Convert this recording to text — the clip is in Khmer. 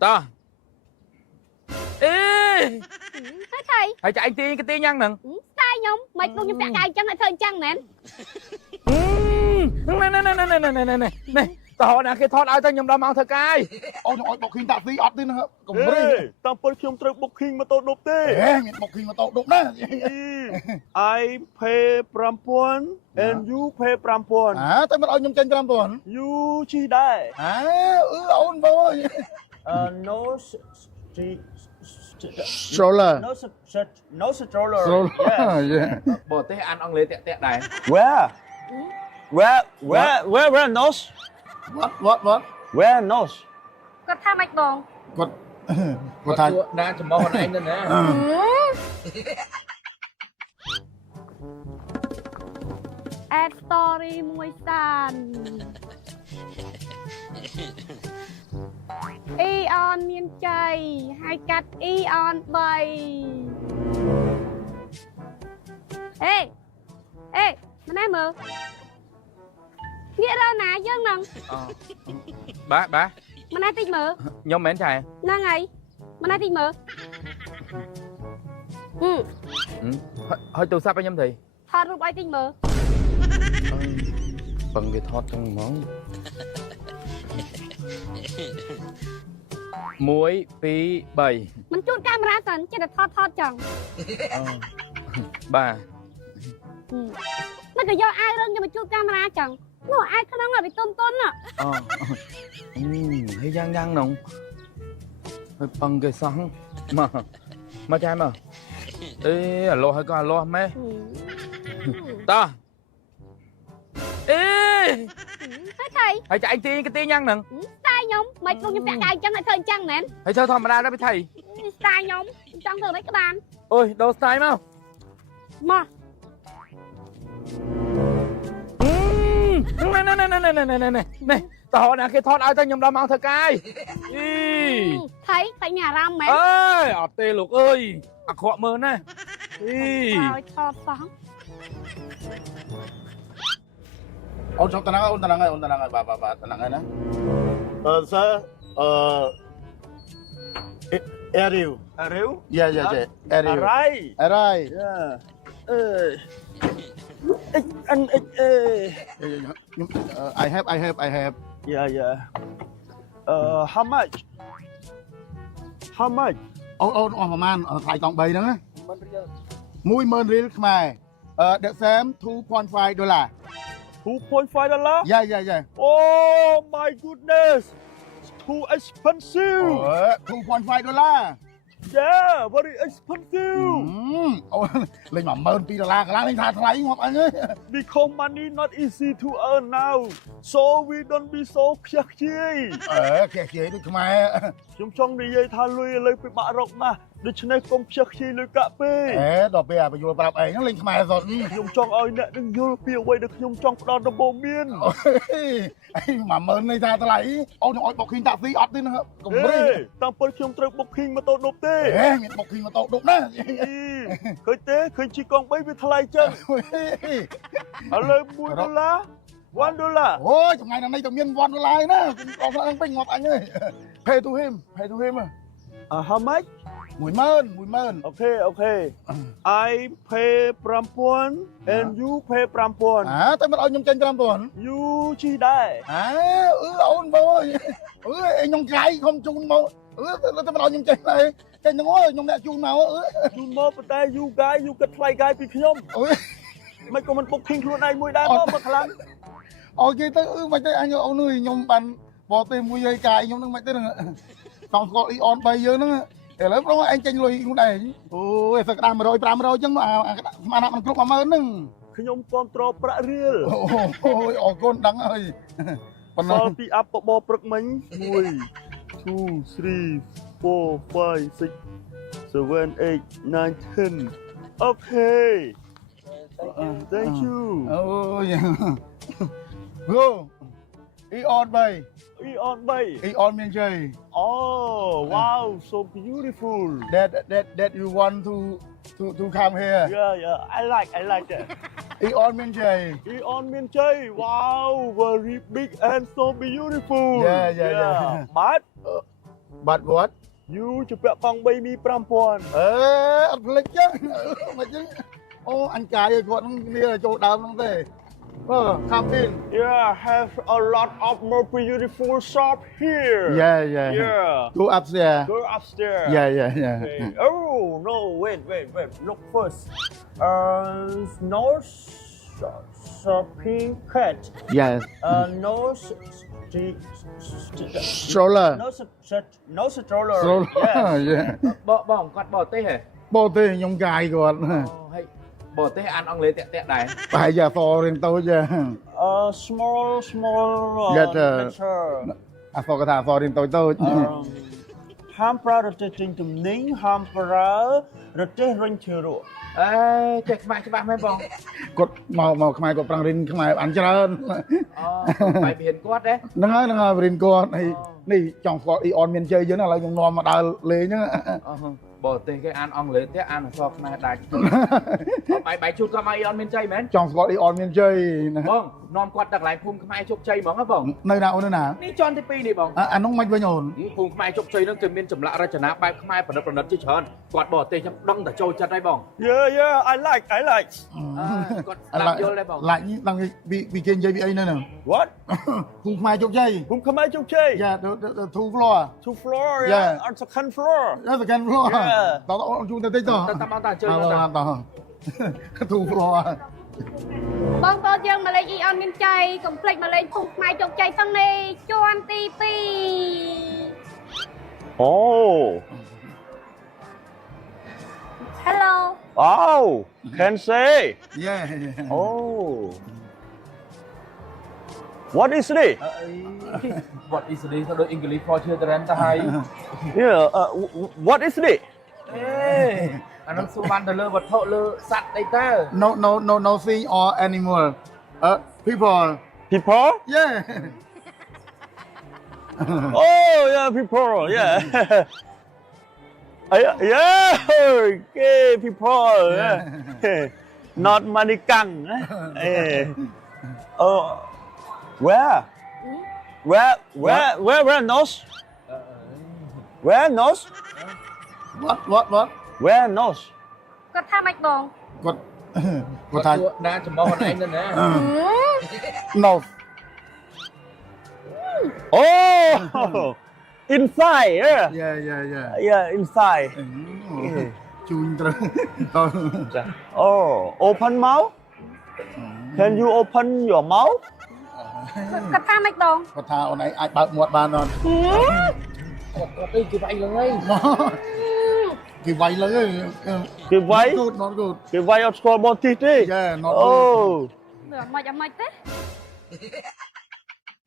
Ta. Ê. Hả thầy? Thầy chạy cái tiên nhăn nè. Sai nhung, mày luôn nhung chạy chân lại thơi chân nè. Này, tao nè cái thọt ai tao nhầm đau mau thật cay. Ôi trời ơi, bọc khiên tạ tí ọt tí nữa. Cũng Ê, đi. tao bớt khiêm trời bốc khiên mà tao đột tê. Ê, miệng bọc khiên mà tao đụng đó. I pay prampon and you pay prampon. Hả, tao mới ôi nhung chân cho 5 tuần. You chi đại. Hả, ôn vô. No Stroller. No stroller. Stroller, yeah. Bỏ té ăn ông lấy tẹt đại. Where nose? What? Where nose? Con tha mạch bồng. Có thay. Đang chấm màu anh nữa nè. Add story មួយសាន Eon មានជ័យហើយកាត់ Eon 3 អេម្នាក់មើលងាករកណាយើងនឹង Bá ម្នាក់តិចមើល ខ្ញុំមិនchạy ហ្នឹងហើយម្នាក់តិចមើល hơi tụ sắp anh em thì ថតរូបឲ្យតិចមើល bằng cái thọt trong món muối phí 7 មិនជួតកាមេរ៉ាសិនចេះតែថតចឹង bà មិនក៏យកអាវរឿងយកមកជួតកាមេរ៉ាចឹងនោះអាវក្នុងឲ្យទុនthấy giang nồng hơi bằng cái sóng mà trai mà ê alo hơi có alo mẹ ta ê ហើយថៃ thầy chạy cái tiên nhăn nè ស្ដាយខ្ញុំមិនលោកខ្ញុំពាក់កាយចឹងឲ្យធ្វើអញ្ចឹងមែន thầy chơi thòm ra đó với thầy ស្ដាយខ្ញុំចង់ធ្វើអីក៏បាន ôi đồ style mau មក này tao nè cái thọt ai tao nhầm đau mau thật cay ថៃមានអារម្មណ៍មែន ơi ọt tê lục ơi khọ mơn nè ឲ្យថតសោះ Ôn xong tenang ơi, bà tenang ơi nè. Sir, Ariel. Ariel? Yeah, Ariel. Alright. Alright. I have. Yeah. How much? Ônប្រហែលថ្លៃកង់3ហ្នឹងណា10000 រៀលខ្មែរthe same $2.5 $2.5? Yeah. Oh my goodness! Too expensive! $2.5 Yeah, very expensive! អូលេង$12000 កន្លះលេងថាថ្លៃងាប់អញអើយ Because money not easy to earn now, so we don't be so ខ្ជះខ្ជាយ គេដូចខ្មែរ ខ្ញុំចង់និយាយថាលុយឥឡូវពិបាករកណាស់ដូច្នេះកុំខ្ជះខ្ជាយលុយកាក់ពេក ដល់ពេលបញ្យល់ប្រាប់អីហ្នឹងលេងខ្មែរសុទ្ធ ខ្ញុំចង់ឲ្យអ្នកនឹងយល់ពីអ្វីដែលខ្ញុំចង់ផ្ដល់ដំបូន្មាន អី10000នេះថាថ្លៃអូនខ្ញុំឲ្យបុកឃីងតាក់ស៊ីអត់ទេណាកុំព្រី តាមពិតខ្ញុំត្រូវបុកឃីងម៉ូតូដប់ទេ មានបុកឃីងម៉ូតូដប់ណា ឃើញទេឃើញជីកង់3វាថ្លៃចឹងឥឡូវ$1 $1 អូយថ្ងៃនេះទៅមាន$1ណាកងស្លាប់ពេញងាប់អញអើយ pay to him How much? 10000 Okay. I pay prampon and you pay prampon. តែមិនឲ្យខ្ញុំចេញ5តុន You ជីដែរ អូនបងខ្ញុំកាយខ្ញុំជូនមកតែមិនឲ្យខ្ញុំចេញទេចេញហ្នឹងខ្ញុំអ្នកជូនមក ជូនមកប៉ុន្តែ you guys គិតថ្លៃកាយពីខ្ញុំ មិនក៏មិនបុកឃីងខ្លួនឯងមួយដែរមកខ្លាំង អូគេទៅមិនទៅអញអូនអើយខ្ញុំបានបរទេមួយហើយកាយខ្ញុំហ្នឹងមិនទៅកង់ស្គាល់ Eon 3យើងហ្នឹងឥឡូវបងឯងចេញលុយខ្លួនឯងអូយសក្តា100 500អញ្ចឹងស្មានថាមិនគ្រប់10000ហ្នឹង ខ្ញុំគ្រប់ត្រូលប្រាក់រៀល អូយអរគុណដឹងហើយប៉ុណ្ណឹង សល់ពីអាប់បបព្រឹកមិញ1 2 3 4 5 6 7 8 9 10 Okay Thank you អូយ Go Eon 3 Eon មានជ័យ Oh wow so beautiful that you want to come here Yeah I like it Eon មានជ័យ Eon មានជ័យ Wow very big and so beautiful Yeah But But what you ជាពាក់កង់3មី5000 អត់ភ្លេចចឹងមិនចឹងអូអញកាយឲ្យគាត់នឹងគ្នាចូលដើមហ្នឹងទេcome in yeah have a lot of more beautiful shop here yeah yeah go upstairs go upstairs yeah okay. Oh no wait look first no shopping cart yes no stroller no stroller yeah បងគាត់បរទេសហ៎ បរទេសខ្ញុំកាយគាត់ ហើយបរទេសអានអង់គ្លេសតាក់ដែរ ប្រហែលជាអសរៀងតូច small Get, letter អសគាត់ថាអសរៀងតូច ហាមប្រើរទេសទិញទំនិញហាមប្រើរទេសរុញឈើរក់ អេចេះច្បាស់មែនបង គាត់មកខ្មែរគាត់ប្រឹងរៀនខ្មែរបានច្រើន អូបាយរៀនគាត់ទេ ហ្នឹងហើយរៀនគាត់នេះចង់ស្គាល់អ៊ីអនមានជ័យយើងឥឡូវខ្ញុំនាំមកដើរលេងហ្នឹង បរទេសគេអានអង់គ្លេសទេអានអក្សរខ្មែរដាច់បាយជូតគាត់មកអ៊ីអនមានជ័យមែន ចង់ស្គាល់អ៊ីអនមានជ័យ បងនាំគាត់ទៅកន្លែងភូមិខ្មែរជោគជ័យហ្មងហ៎បង នៅណាអូននៅណា នេះជាន់ទី2នេះបង អានោះមិនវិញអូន ភូមិខ្មែរជោគជ័យហ្នឹងគឺមានចម្លាក់រចនាបែបខ្មែរប្រណិតជាច្រើនគាត់បរទេសខ្ញុំដឹងតែចូលចិត្តហើយបង yeah I like គាត់ស្ដាប់យល់ដែរបង ឡាច់នេះដឹងពីគេនិយាយពីអីនៅហ្នឹង what ភូមិខ្មែរជោគជ័យ ភូមិខ្មែរជោគជ័យ យ៉ា the two floor two floor Yeah. on second floor that's the second floor តោះអូនជួនទៅតិចតោះ ទៅតាមបងតាអញ្ជើញមកតា តោះ two floor បងប្អូនយើងមកលេងអ៊ីអនមានជ័យកុំភ្លេចមកលេងភូមិខ្មែរជោគជ័យផងនេះជាន់ទី2 oh Hello oh can say yeah oh what is this what is this ទៅដូចអង់គ្លេសខជឿទៅរ៉ានទៅហើយ yeah what is this អេអានោះសួរបានទៅលើវត្ថុលើសត្វអីតើ no thing or animal people people yeah oh yeah people yeah yeah okay people yeah not manikang where nose where nose what where nose គាត់ថាម៉េចបង គាត់ថា ណាចំអកខ្លួនឯងទៅណា no oh inside yeah inside ជួញត្រូវ oh open mouth can you open your mouth គាត់ថាម៉េចបង គាត់ថាអូនឯងអាចបើកមាត់បានអត់ គាត់ទៅគេវាយឡើងហើយ គេវាយលើ គេវាយ not good គេវាយអត់ស្គាល់បនទីទេ yeah not good អូ មើលអត់ម៉េចទេ